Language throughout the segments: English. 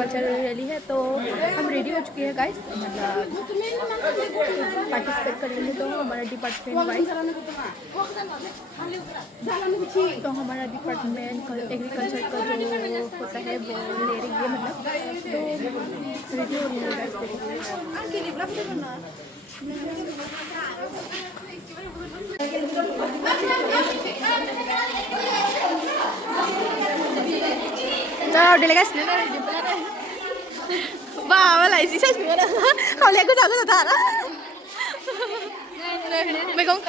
Culture rally है तो हम रेडी हो चुके हैं गाइस, मतलब पार्टिसिपेट करेंगे तो हमारा डिपार्टमेंट वाइज तो हमारा डिपार्टमेंट एग्रीकल्चर का जो होता है वो ले रही है, मतलब तो रेडी हो रही है guys. Nào, delegasi nữa đây, điểm đây. Bà mà lại gì sao nữa đó. Không lẽ cứ sao cứ thật á.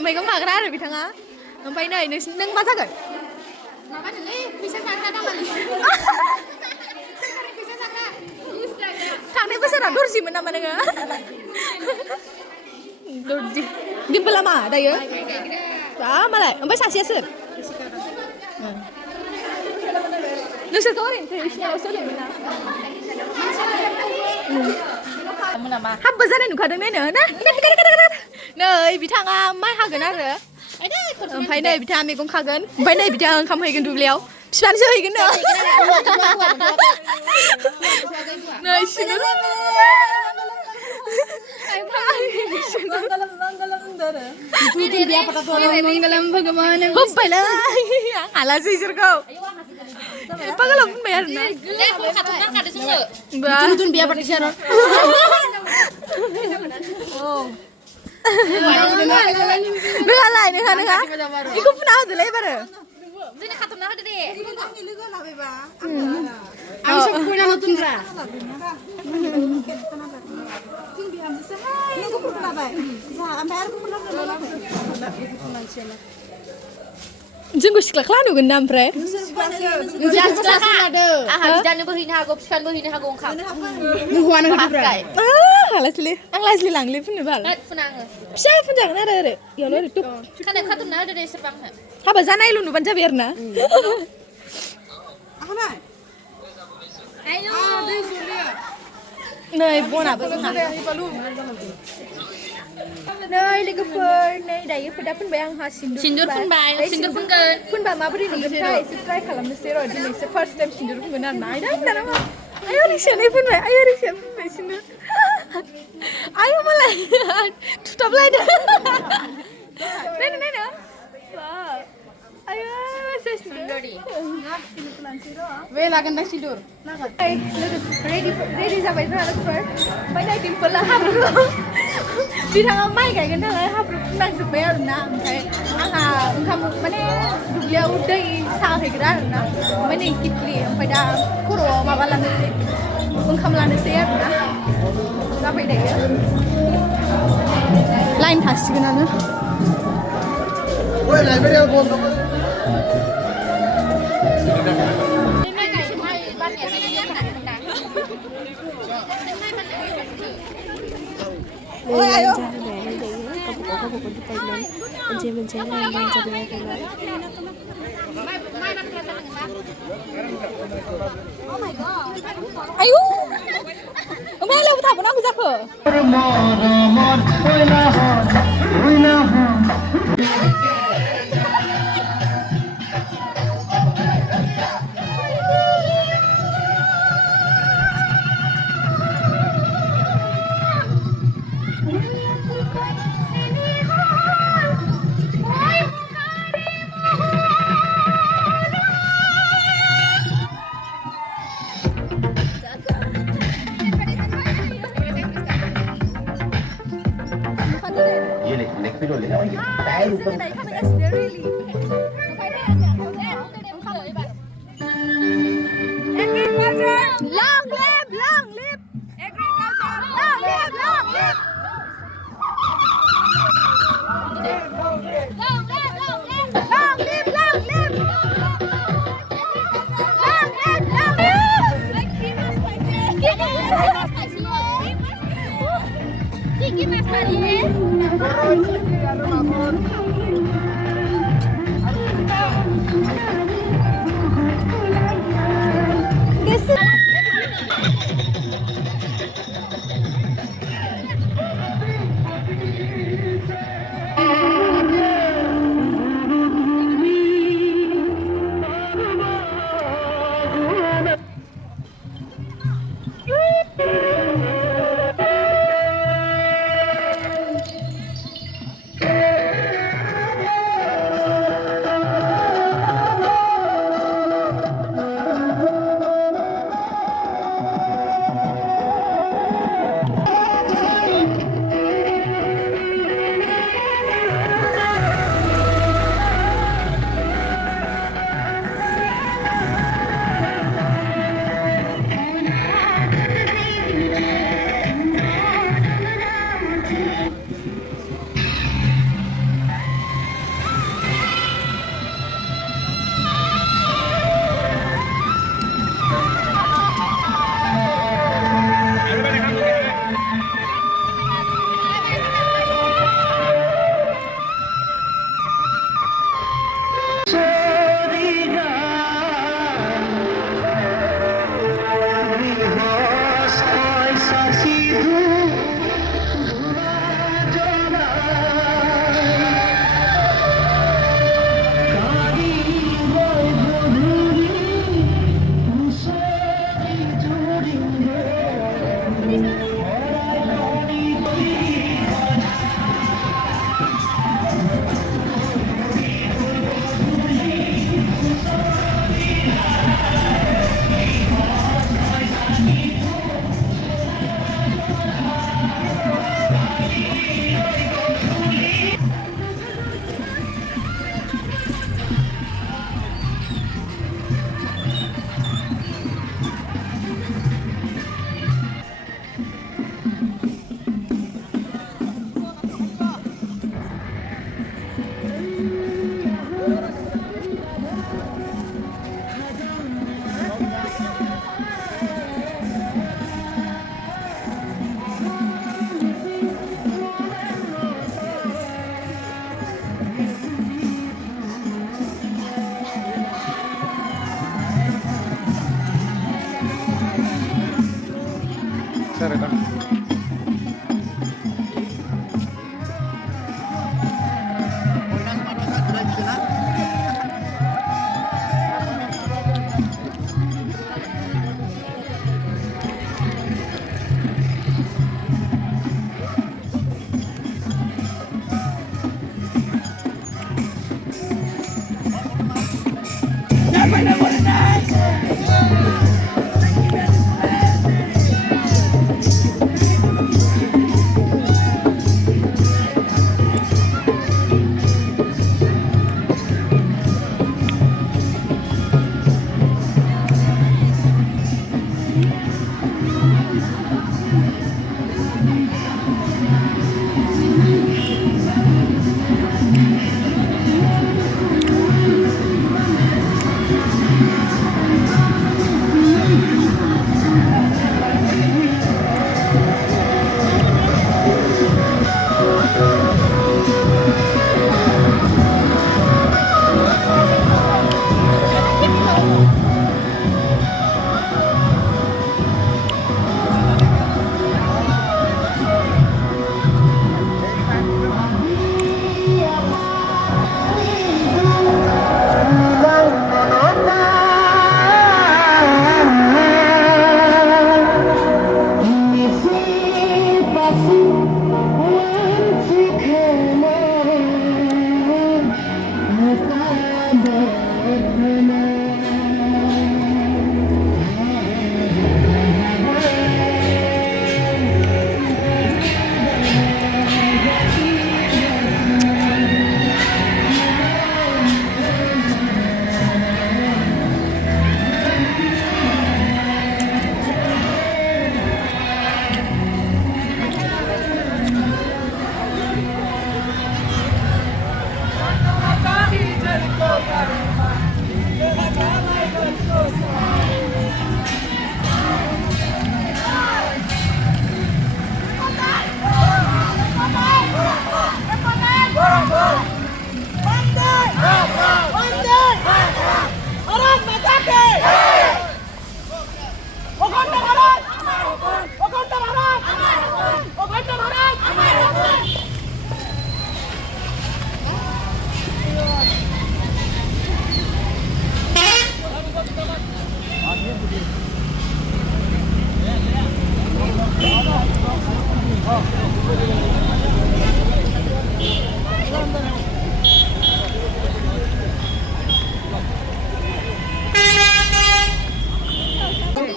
Mày cũng mặc ra rồi bị thằng á. Bây này nâng bắt ra rồi. Mà bắt được đi, bisa sang ra đâu mà. Thằng này bisa ra dorsi mana mana enggak? Dorsi. Dimpel lama ada ya? Ah, malah. Sampai sasia sir. Nusir kau orang tradisional usul yang mana? Mana mah? Hab bazar ni nuka dengan mana? Nah, kata. Nah, bitang mai hagen ada. Pai ni bitang mi kong hagen. Pai ni bitang kamu hagen tu beliau. Siapa sih hagen na? Nah, sini. Itu dia patah tolong menggalam bagaimana? Hoppa lah. Alah sih kau. Pagalaw pun bayar na. Kung katunan kada susu. Tunutun biya pati siya ron. Oh. Ngalay ni ka. Iko puna ako dala bara. Sini katunan ka dede. Ami sa puna nutun ra. Sing biam sa hay. Ko puna ba. Sa ambar ko puna na. Jenggo sekelak-kelak nu gendam pre. Jangan sekelak ada. Jangan berhini hago, pispan berhini hago ngkap. Nuhuan hago pre. Halas li. Anglas li lang li pun bal. Funang. Pisah pun jangan ada re. Ya lo itu. Kan ada khatun ada deh sepang. Haba zanai lu nu banja biar na. Apa? Ayo. Deh sulia. Nah, ibu nak besar. Nơi lagi fur, nơi dah ia pada pun bayang ha sindur pun kan pun bah mabri ni try kalam ni sero di ni first time sindur pun benar naik dah nama ayo risau ni pun ayo risau pun sindur ayo malah tutup lagi dah nene wow ayo masih sindur di Wela ganda sindur ready sampai berapa fur pada dimple lah Bitang mai kayak gini lah, habis nang sebayar na, kamu mana dunia udah sangat hegeran na, mana ikutli, pada kuro mabalan nasi, kamu lan nasi ya na, apa ini ya? Lain khas gimana na? Woi, lain beri aku. Oh ayo. Kamu di Thailand. Mencari Oh my god. Ayo. Kamu yang lepas apa nak buat apa? Long live agriculture. Long live. Long live. Kiki mas Marie.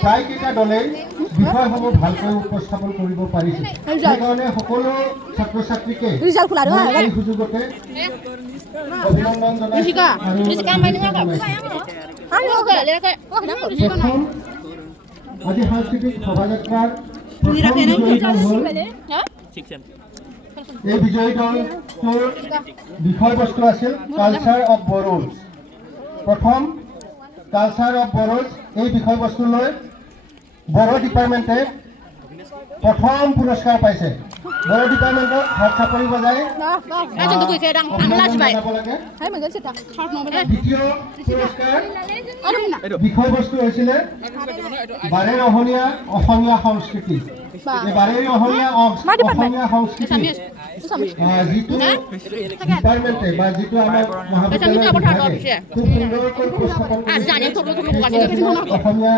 প্ৰায়কেইটা দলে বিষয়সমূহ ভালকৈ উপস্থাপন কৰিব পাৰিছে। সেইকাৰণে সকলো ছাত্ৰ ছাত্ৰীকে এই সুযোগতে অভিনন্দন জনাইছো। আজি সাংস্কৃতিক শোভাযাত্ৰাৰ এই বিজয়ী দলটোৰ বিষয়বস্তু আছিল কালচাৰ অফ বড়োজ। প্ৰথম কালচাৰ অফ বড়োজ এই বিষয়বস্তু লৈ বড়ো ডিপাৰ্টমেণ্টে প্ৰথম পুৰস্কাৰ পাইছে। বড়ো ডিপাৰ্টমেণ্টত হাত চাপৰি বজাই দ্বিতীয় পুৰস্কাৰ বিষয়বস্তু হৈছিলে বাৰেৰ অহনীয়া অসমীয়া সংস্কৃতি। এই বাৰেৰ অহনীয়া অসমীয়া সংস্কৃতি যিটো ডিপাৰ্টমেণ্টে বা যিটো আমাৰ মহাবিদ্যালয় খুব সুন্দৰকৈ উপস্থাপন কৰিছে অসমীয়া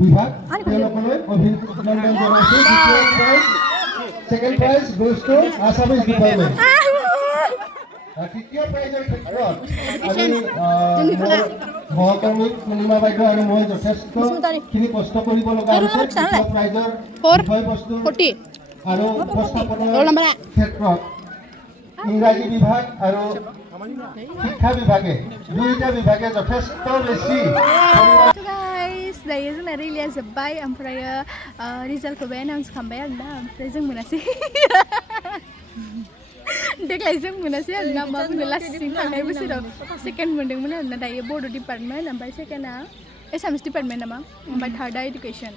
বিভাগ তেওঁলোকলৈ অভিনন্দন জনাইছোঁ second prize goes to Assamese department তৃতীয় প্ৰাইজৰ ক্ষেত্ৰত আমি সহকৰ্মী পূৰ্ণিমা বাইদেউ আৰু মই যথেষ্টখিনি কষ্ট কৰিব লগা হৈছে তৃতীয় প্ৰাইজৰ বিষয়বস্তু আৰু উপস্থাপনৰ ক্ষেত্ৰত ইংৰাজী বিভাগ আৰু শিক্ষা বিভাগে দুইটা বিভাগে যথেষ্ট বেছি दायो जोंना रिलिया जोब्बाय ओमफ्रायो रिजाल्टखौबो एनाउन्स खालामबाय आरोना ओमफ्राय जों मोनासै देग्लाय जों मोनासै आरोना मा बुंनो लास्टसिम थांनाय बोसोराव सेकेन्ड मोनदोंमोन आरोना दायो बड' डिपार्टमेन्ट ओमफ्राय सेकेन्डआ एसामिस डिपार्टमेन्ट नामा ओमफ्राय थार्डआ इडुकेसन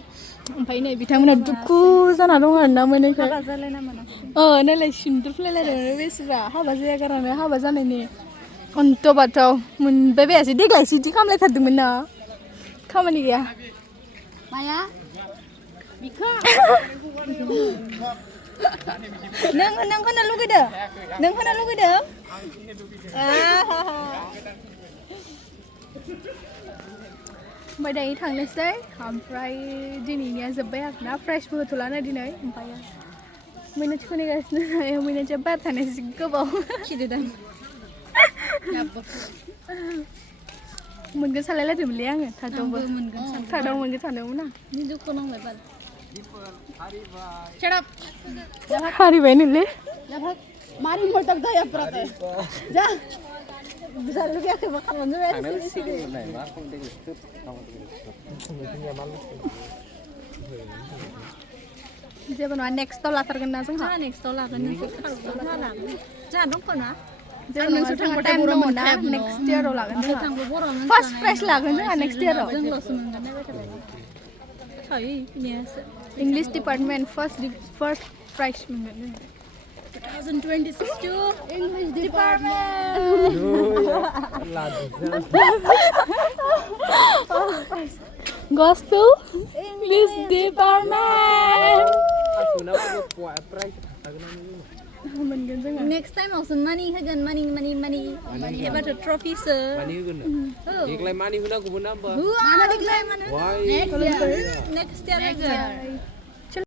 ओमफ्राय नै बिथांमोना दुखु जाना दं आरोना मोनैखाय हाबा जालायना मोनासै नालाय सिन्दुरफुलायलायदों बेसेबा हाबा जाया गारानो हाबा जानायनि अन्त' बाथाव मोनबाय बायासै देग्लायसो इदि खालामलायथारदोंमोन ना खामानि गैया माया बिखा नों होनो लुगैदों ओमफ्राय दायो थांनोसै ओमफ्राय दिनैनिया जोब्बाय आरोना प्राइजबो होथ'लानो दिनै ओमफ्राय मैनाथिखौ नेगासिनो मैनाथिया बार थानायसो गोबाव खिदोदां मोनगोन सानलायलायदोंमोनलै आङो थार्दआव मोनगोन सानदोंमोन आं दुखु नांबाय बाल हारिबाय नोंलै मारि मर्दाब जाया प्रात जा बिजार लुगैयाखै मा खालामनो जेबो नङा नेक्स्टआव लाथारगोन ना जोंहा नेक्स्टआव लागोन जोंहा दंख'ना नोंसोर थांबाथाय टाइम दङ ना नेक्स्ट इयाराव लागोन जोंहा फार्स्ट प्राइज लागोन जोंहा नेक्स्ट इयाराव जोंल'सो मोनगोन नायबाय थाबाय इंलिश डिपार्टमेन्ट फार्स्ट प्राइज मोनगोन 2022 English department goes to English department मोनगोन जोङो नेक्स्ट टाइमावसो मानि होगोन मानि एबारथ' ट्रफिसो मानि होगोन देग्लाय मानि होनांगौमोन ना होमबा मानो देग्लाय मानो नेक्स्ट इयार